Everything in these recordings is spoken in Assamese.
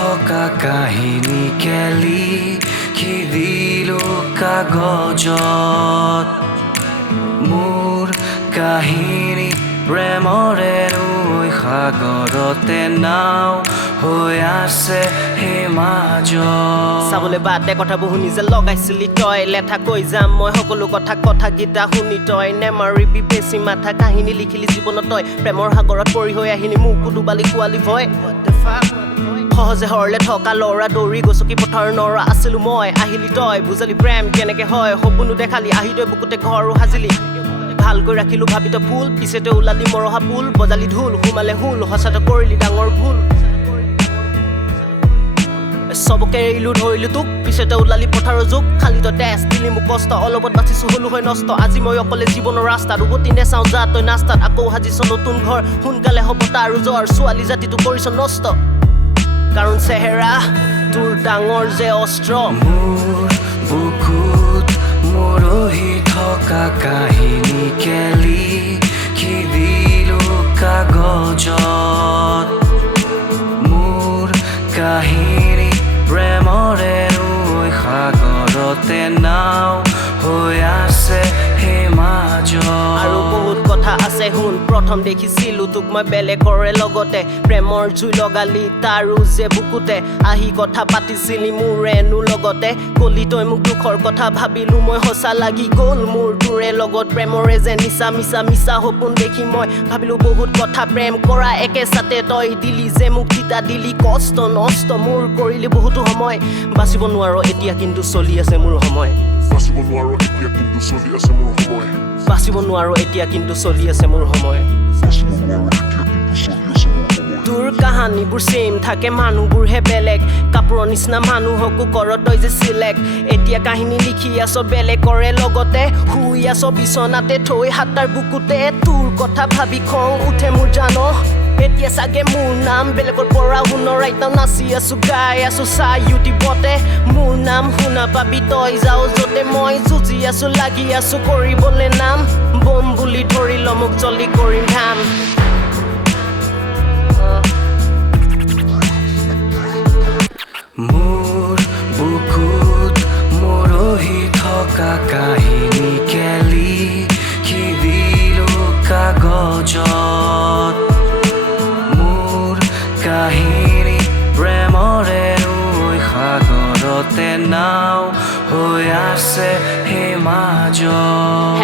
থকা কাহিনীকে লিখি দিলো কাগজত মোৰ কাহিনী প্ৰেমৰে নৈ সাগৰতে নাও হৈ আছে সেই মাজত চাবলৈ বাদে কথাবোৰ শুনি যে লগাইছিলি তই লেঠা কৈ যাম মই সকলো কথাকেইটা শুনি তই নেমাৰিবি বেছি মাথা কাহিনী লিখিলি জীৱনত তই প্ৰেমৰ সাগৰত পৰি হৈ আহিলি মোকো ডুবালি কোৱালি ভয় সহজে হৰলে থকা ল'ৰা দৌৰি গছকি পথাৰ নৰা আছিলো মই আহিলি তই বুজালি প্ৰেম কেনেকে হয় সপোনো দেখালি আহি তই বুকুতে ঘৰো সাজিলি ভালকৈ ৰাখিলো ভাবিত ফুল পিছতে ওলালি মৰহা পুল বজালি ঢোল সোমালে হুল সঁচাতে কৰিলি ডাঙৰ ভুল সবকে এৰিলো ধৰিলো তোক পিছতে ওলালি পথাৰৰ যুগ খালি তই তেজ দিলি মোক কষ্ট অলপত বাচিছো হলো হয় নষ্ট আজি মই অকলে জীৱনৰ ৰাস্তাত উভতি নেচাওঁ যা তই নাস্তাত আকৌ সাজিছ নতুন ঘৰ সোনকালে হ'ব তাৰ জ্বৰ ছোৱালী জাতিটো কৰিছ নষ্ট কাৰণ চেহেৰা তোৰ ডাঙৰ যে অস্ত্ৰ মোৰ বুকুত মৰহি থকা কাহিনীকে লিখি দিলো কাগজত মোৰ কাহিনী প্ৰেমৰে নৈ সাগৰতে নাও হৈ আছে সেই মাজত আৰু বহুত কথা আছে শুন প্ৰথম দেখিছিলো তোক মই বেলেগৰে লগতে প্ৰেমৰ জুই লগালি তাৰো যে বুকুতে আহি কথা পাতিছিলি মোৰেনো লগতে কলি তই মোক দুখৰ কথা ভাবিলো মই সঁচা লাগি গ'ল মোৰ তোৰে লগত প্ৰেমৰে যে নিচা মিছা সপোন দেখি মই ভাবিলো বহুত কথা প্ৰেম কৰা একেচাতে তই দিলি যে মোক তিতা দিলি কষ্ট নষ্ট মোৰ কৰিলি বহুতো সময় বাচিব নোৱাৰো এতিয়া কিন্তু চলি আছে মোৰ সময় বাচিব নোৱাৰো এতিয়া কিন্তু চলি আছে মোৰ সময় বাচিব নোৱাৰো এতিয়া কিন্তু চলি আছে মোৰ সময় তোৰ কাহানীবোৰ চেম থাকে মানুহবোৰহে বেলেগ কাপোৰৰ নিচিনা মানুহকো কৰ তই যে চিলেক্ট এতিয়া কাহিনী লিখি আছ বেলেগৰে লগতে শুই আছ বিচনাতে থৈ হাতৰ বুকুতে তোৰ কথা ভাবি খং উঠে মোৰ জানো এতিয়া চাগে মোৰ নাম বেলেগৰ পৰা শুনৰ ৰাইতাও নাচি আছো গাই আছো চাই ইউটিউবতে মোৰ নাম শুনা পাবি তই যাও যতে মই যুঁজি আছো লাগি আছো কৰিবলে নাম বম বুলি ধৰি ল মোক জল্দি কৰিম ধাম মোৰ বুকুত মৰহি থকা কাহিনীকে লিখি দিলো কাগজত মোৰ কাহিনী প্ৰেমৰে নৈ সাগৰতে নাও হৈ আছে সেই মাজত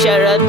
#Sharad